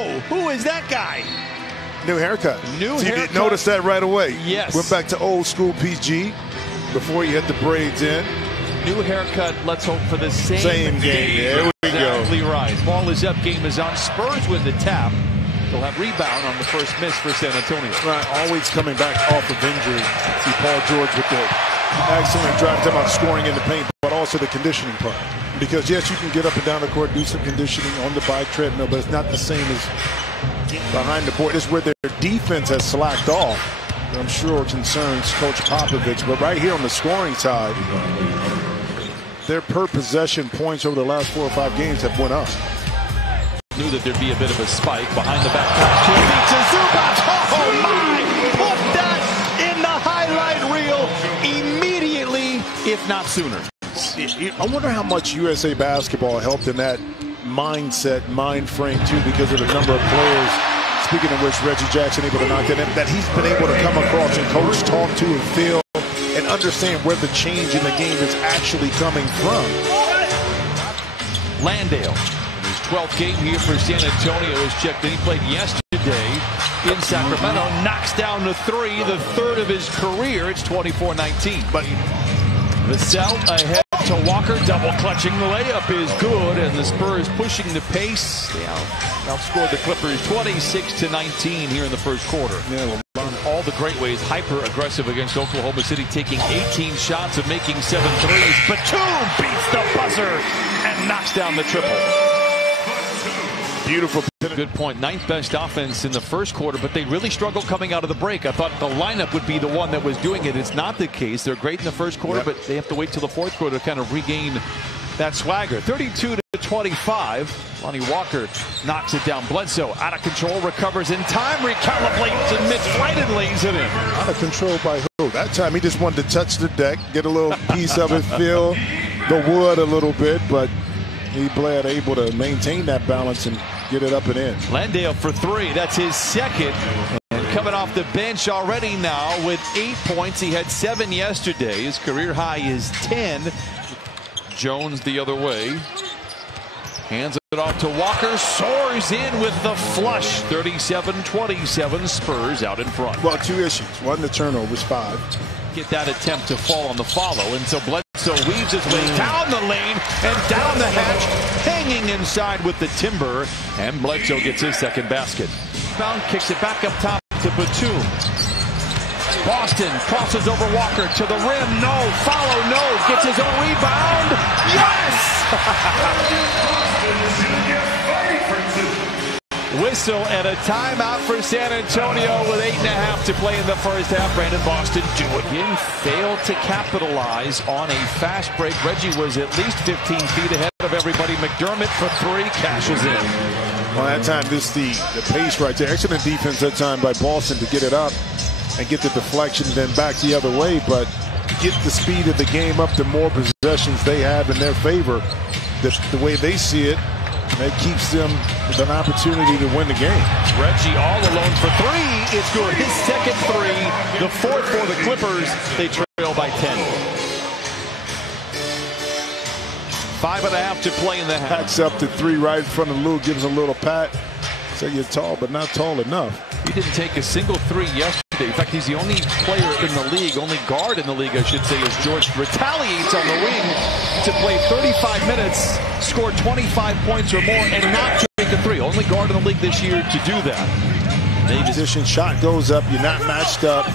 Oh, who is that guy? New haircut. New so you haircut. didn't notice that right away. Yes. Went back to old school PG before he had the braids in. New haircut. Let's hope for the same game. There we go. Exactly right. Ball is up. Game is on. Spurs win the tap. They'll have rebound on the first miss for San Antonio. Right. Always coming back off of injury. See Paul George with the excellent drive. Talking about scoring in the paint, but also the conditioning part. Because yes, you can get up and down the court, do some conditioning on the bike treadmill, but it's not the same as behind the board. This is where their defense has slacked off. I'm sure concerns Coach Popovich, but right here on the scoring side, their per possession points over the last 4 or 5 games have went up. Knew that there'd be a bit of a spike behind the back to Zubac. Oh my! Put that in the highlight reel immediately, if not sooner. I wonder how much USA basketball helped in that mindset, mind frame too, because of the number of players. Speaking of which, Reggie Jackson able to knock that he's been able to come across and coach, talk to, and feel, and understand where the change in the game is actually coming from. Landale, his 12th game here for San Antonio, is checked in. He played yesterday in Sacramento, knocks down the 3, the 3rd of his career. It's 24-19. But Vassell ahead to Walker, double clutching. The layup is good, and the Spurs pushing the pace. They outscored the Clippers 26-19 here in the first quarter. Yeah, all the great ways, hyper aggressive against Oklahoma City, taking 18 shots and making 7 threes. Batum beats the buzzer and knocks down the triple. Beautiful. Good point. 9th best offense in the first quarter, but they really struggled coming out of the break. I thought the lineup would be the one that was doing it. It's not the case. They're great in the first quarter, but they have to wait till the fourth quarter to kind of regain that swagger. 32-25. Lonnie Walker knocks it down. Bledsoe out of control, recovers in time, recalibrates in mid-flight and lays it in. Out of control by who? That time he just wanted to touch the deck, get a little piece of it, feel the wood a little bit, but he bled able to maintain that balance and get it up and in. Landale for 3. That's his second. And coming off the bench already now with 8 points. He had 7 yesterday. His career high is 10. Jones the other way. Hands it off to Walker. Soars in with the flush. 37-27. Spurs out in front. Well, 2 issues. 1, the turnovers, 5. Get that attempt to fall on the follow. And so Bledsoe weaves his way down the lane and down the hatch, hanging inside with the timber. And Bledsoe gets his second basket. Found, kicks it back up top to Batum. Boston crosses over Walker to the rim. No. Follow. No. Gets his own rebound. Yes! Whistle and a timeout for San Antonio with 8.5 to play in the first half. Brandon Boston do it again. Failed to capitalize on a fast break. Reggie was at least 15 feet ahead of everybody. McDermott for 3, cashes in. Well, that time, this the pace right there. Excellent defense that time by Boston to get it up and get the deflection, then back the other way. But get the speed of the game up, the more possessions they have in their favor. The way they see it, that keeps them with an opportunity to win the game. Reggie all alone for 3. It's good. His second 3. The 4th for the Clippers. They trail by 10. 5.5 to play in the half. Backs up to 3 right in front of Lou. Gives a little pat. Say you're tall, but not tall enough. He didn't take a single 3 yesterday. In fact, he's the only player in the league, only guard in the league, I should say, as George retaliates on the wing to play 35 minutes, score 25 points or more, and not take a 3. Only guard in the league this year to do that. Position shot goes up. You're not matched up.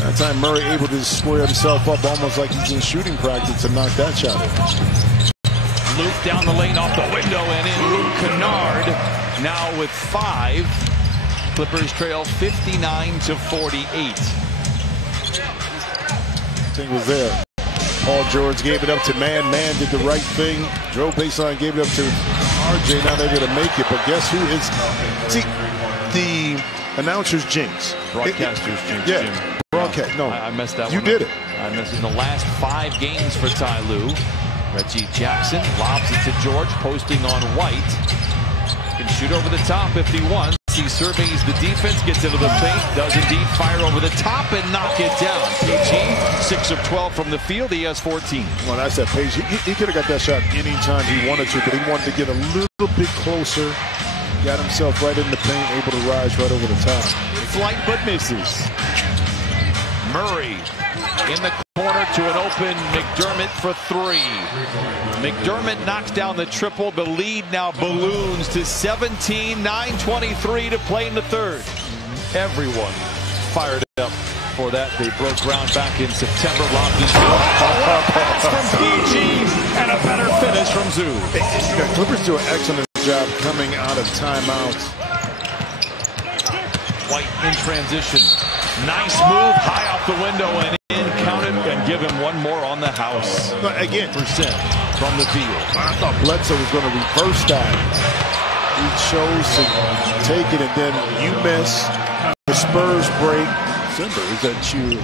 That time Murray able to square himself up almost like he's in shooting practice to knock that shot in. Luke down the lane off the window and in. Luke Kennard now with 5. Clippers trail 59-48. Thing was there. Paul George gave it up to Man. Man did the right thing. Drove baseline, gave it up to RJ. Not able to make it. But guess who is? See, the announcer's jinx. Broadcaster's jinx. Yeah. Jim. Broadcast. No, I messed that one. You did it. I missed in the last 5 games for Ty Lue. Reggie Jackson lobs it to George, posting on White. Can shoot over the top if he wants. He surveys the defense, gets into the paint, does indeed fire over the top and knock it down. PG, 6 of 12 from the field. He has 14. Well, that's that pace. He could have got that shot anytime he wanted to, but he wanted to get a little bit closer Got himself right in the paint, able to rise right over the top. Flight but misses. Murray in the corner to an open McDermott for three. McDermott knocks down the triple. The lead now balloons to 17. 9:23 to play in the third. Everyone fired up for that. They broke ground back in September. Lobbed his pass from PG and a better finish from Zoo. The Clippers do an excellent job coming out of timeouts. White in transition. Nice move, high off the window and in. Count it and give him one more on the house. But again, percent from the field. I thought Bledsoe was going to reverse that. He chose to take it, and then you miss. The Spurs break. Simple is that you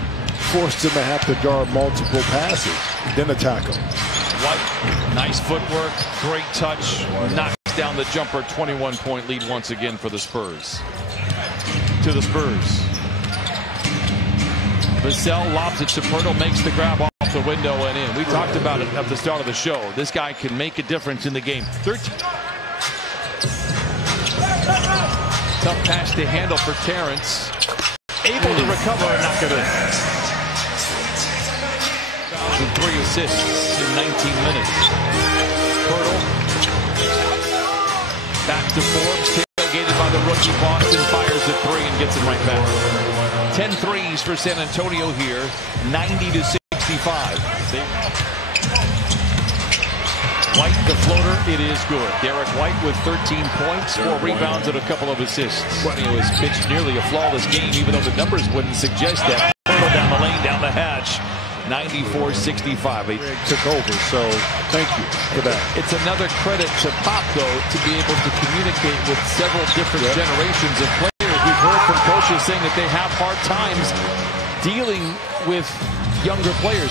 forced him to have to guard multiple passes, then attack him. White, nice footwork, great touch, knocks down the jumper. 21-point lead once again for the Spurs. To the Spurs. Vassell lobs it to Pirtle, makes the grab off the window and in. We talked about it at the start of the show. This guy can make a difference in the game. 13. Tough pass to handle for Terrence. Able to recover and knock it in. 3 assists in 19 minutes. Pirtle. Back to Forbes. Tailgated by the rookie. Boston fires the three and gets it right back. 10 threes for San Antonio here. 90-65. White, the floater, it is good. Derek White with 13 points, 4 rebounds, and a couple of assists. Antonio has pitched nearly a flawless game, even though the numbers wouldn't suggest that. Down the lane, down the hatch. 94-65. They took over, so thank you for that. It's another credit to Pop, though, to be able to communicate with several different generations of players. We've heard from coaches saying that they have hard times dealing with younger players.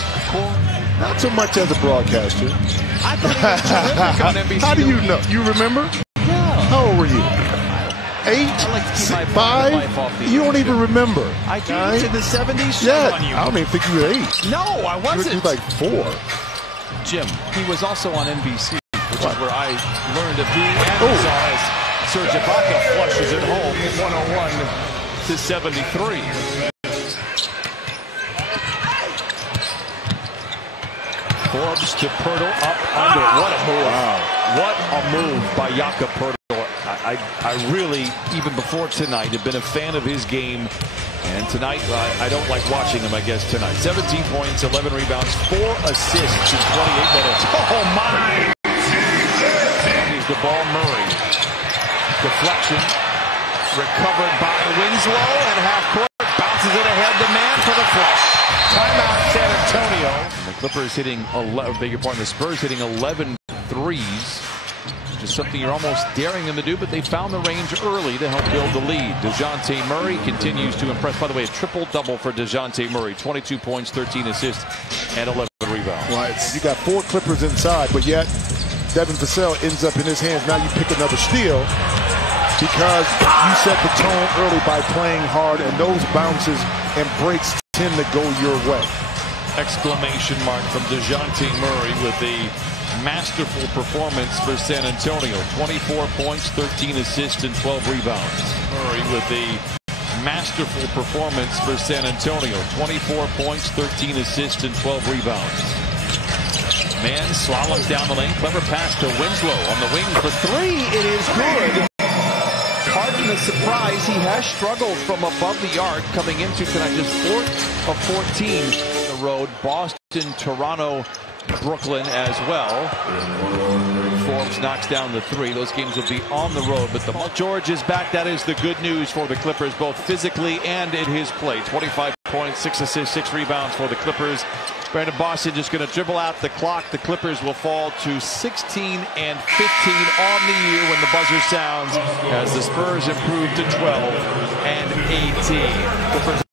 Not so much as a broadcaster. I thought he was terrific on NBC. How do you know? You remember? Yeah. How old were you? 8? I like to keep my 5? You don't even remember. I came into the 70s. Yeah, I don't even think you were 8. No, I wasn't. You were like 4. Jim, he was also on NBC, which is where I learned to be. And saw as Serge Ibaka flushes it home, 101-73. Forbes to Pirtle, up under. What a move. Wow. What a move by Jakob Pirtle. I really, even before tonight, have been a fan of his game. And tonight, I don't like watching him, I guess, tonight. 17 points, 11 rebounds, 4 assists in 28 minutes. Oh, my! He's the ball, Murray. Deflection. Recovered by Winslow, and half court. Bounces it ahead. The man for the flush. Timeout, San Antonio. And the Clippers hitting 11, beg your pardon, the Spurs hitting 11 threes. Just something you're almost daring them to do, but they found the range early to help build the lead. DeJounte Murray continues to impress. By the way, a triple-double for DeJounte Murray. 22 points, 13 assists, and 11 rebounds. Right. You got 4 Clippers inside, but yet Devin Vassell ends up in his hands. Now you pick another steal because you set the tone early by playing hard, and those bounces and breaks tend to go your way. Exclamation mark from DeJounte Murray with a masterful performance for San Antonio. 24 points, 13 assists, and 12 rebounds. Murray with a masterful performance for San Antonio. 24 points, 13 assists, and 12 rebounds. Man slaloms down the lane. Clever pass to Winslow on the wing for 3. It is good. Pardon the surprise. He has struggled from above the arc coming into tonight. Just 4 of 14 on the road. Boston, Toronto, Brooklyn as well. Forbes knocks down the 3. Those games will be on the road, but the George is back. That is the good news for the Clippers, both physically and in his play. 25 points, 6 assists, 6 rebounds for the Clippers. Brandon Boston just going to dribble out the clock. The Clippers will fall to 16 and 15 on the year when the buzzer sounds, as the Spurs improve to 12 and 18. Clippers